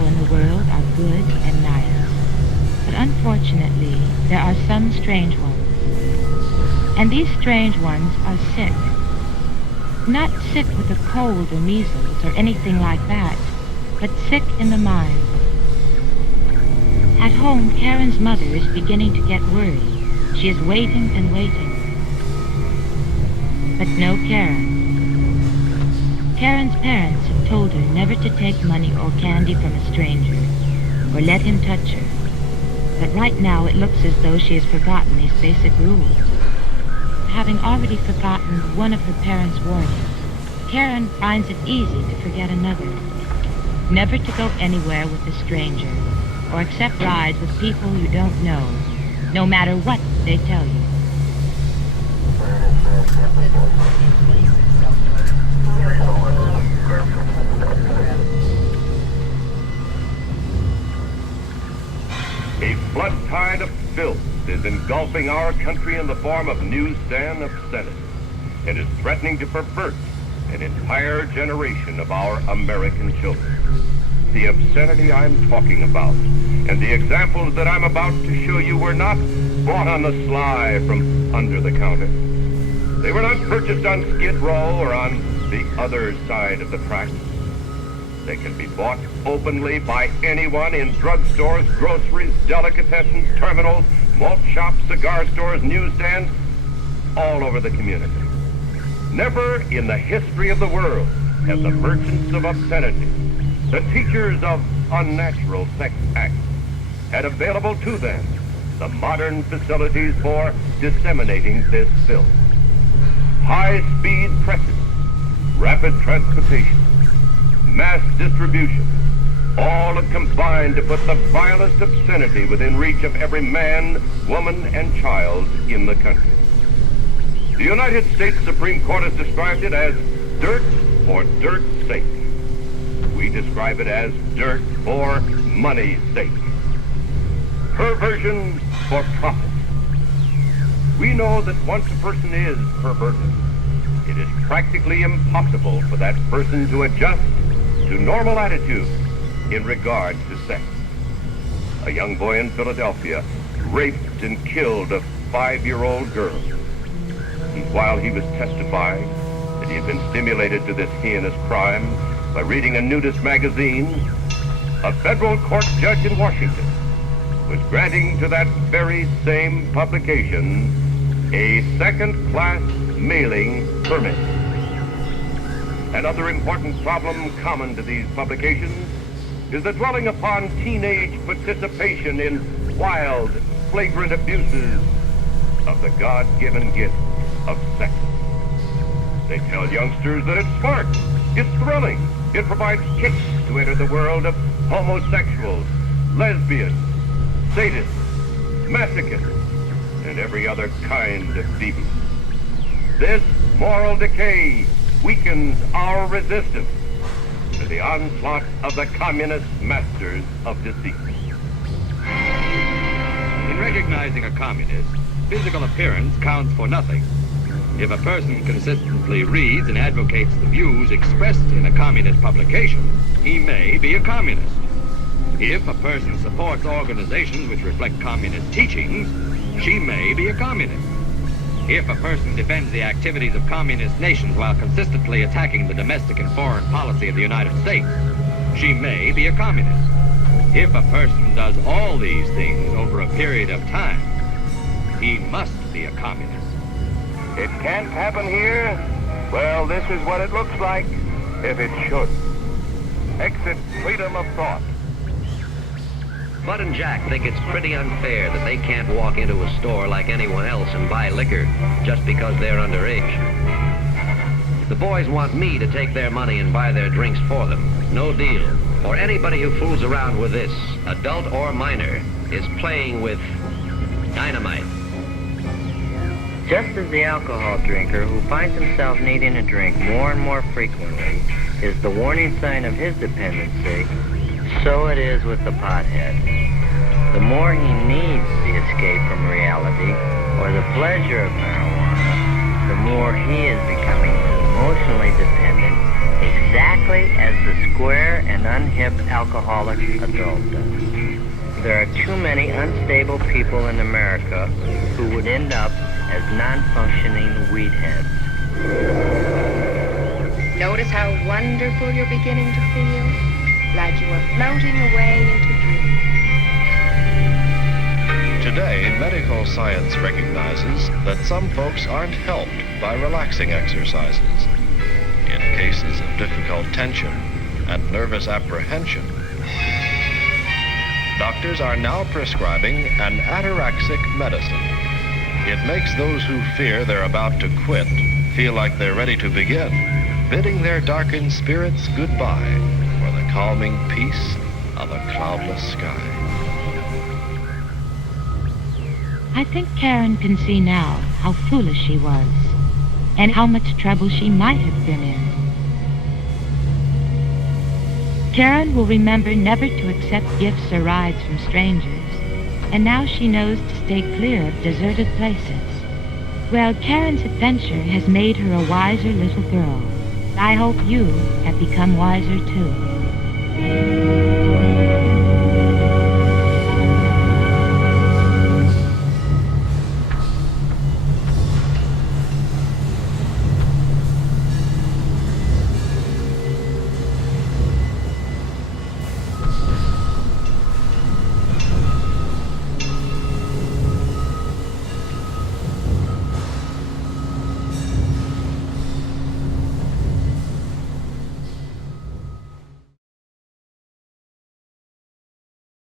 people in the world are good and nice, but unfortunately there are some strange ones. And these strange ones are sick. Not sick with a cold or measles or anything like that, but sick in the mind. At home, Karen's mother is beginning to get worried. She is waiting and waiting. But no Karen. Karen's parents have told her never to take money or candy from a stranger, or let him touch her. But right now it looks as though she has forgotten these basic rules. Having already forgotten one of her parents' warnings, Karen finds it easy to forget another. Never to go anywhere with a stranger, or accept rides with people you don't know, no matter what they tell you. A flood tide of filth is engulfing our country in the form of newsstand obscenity. It is threatening to pervert an entire generation of our American children. The obscenity I'm talking about and the examples that I'm about to show you were not bought on the sly from under the counter. They were not purchased on Skid Row or on the other side of the tracks. They can be bought openly by anyone in drugstores, groceries, delicatessens, terminals, malt shops, cigar stores, newsstands, all over the community. Never in the history of the world have the merchants of obscenity, the teachers of unnatural sex acts, had available to them the modern facilities for disseminating this filth. High-speed presses, rapid transportation, mass distribution, all have combined to put the vilest obscenity within reach of every man, woman, and child in the country. The United States Supreme Court has described it as dirt for dirt's sake. We describe it as dirt for money's sake. Perversion for profit. We know that once a person is perverted, it is practically impossible for that person to adjust to normal attitudes in regard to sex. A young boy in Philadelphia raped and killed a 5-year-old girl. And while he was testifying that he had been stimulated to this heinous crime by reading a nudist magazine, a federal court judge in Washington was granting to that very same publication a second-class mailing permit. Another important problem common to these publications is the dwelling upon teenage participation in wild, flagrant abuses of the God-given gift of sex. They tell youngsters that it's smart, it's thrilling, it provides kicks to enter the world of homosexuals, lesbians, sadists, masochists, and every other kind of deviant. This moral decay weakens our resistance to the onslaught of the communist masters of deceit. In recognizing a communist, physical appearance counts for nothing. If a person consistently reads and advocates the views expressed in a communist publication, he may be a communist. If a person supports organizations which reflect communist teachings, she may be a communist. If a person defends the activities of communist nations while consistently attacking the domestic and foreign policy of the United States, she may be a communist. If a person does all these things over a period of time, he must be a communist. It can't happen here? Well, this is what it looks like if it should. Exit freedom of thought. Bud and Jack think it's pretty unfair that they can't walk into a store like anyone else and buy liquor just because they're underage. The boys want me to take their money and buy their drinks for them. No deal. Or anybody who fools around with this, adult or minor, is playing with dynamite. Just as the alcohol drinker who finds himself needing a drink more and more frequently is the warning sign of his dependency, so it is with the pothead. The more he needs the escape from reality or the pleasure of marijuana, the more he is becoming emotionally dependent, exactly exactly as the square and unhip alcoholic adult does. There are too many unstable people in America who would end up as non-functioning weed heads. Notice how wonderful you're beginning to feel? Like you are floating away into dreams. Today, medical science recognizes that some folks aren't helped by relaxing exercises. In cases of difficult tension and nervous apprehension, doctors are now prescribing an ataraxic medicine. It makes those who fear they're about to quit feel like they're ready to begin, bidding their darkened spirits goodbye for the calming peace of a cloudless sky. I think Karen can see now how foolish she was, and how much trouble she might have been in. Karen will remember never to accept gifts or rides from strangers, and now she knows to stay clear of deserted places. Well, Karen's adventure has made her a wiser little girl. I hope you have become wiser too.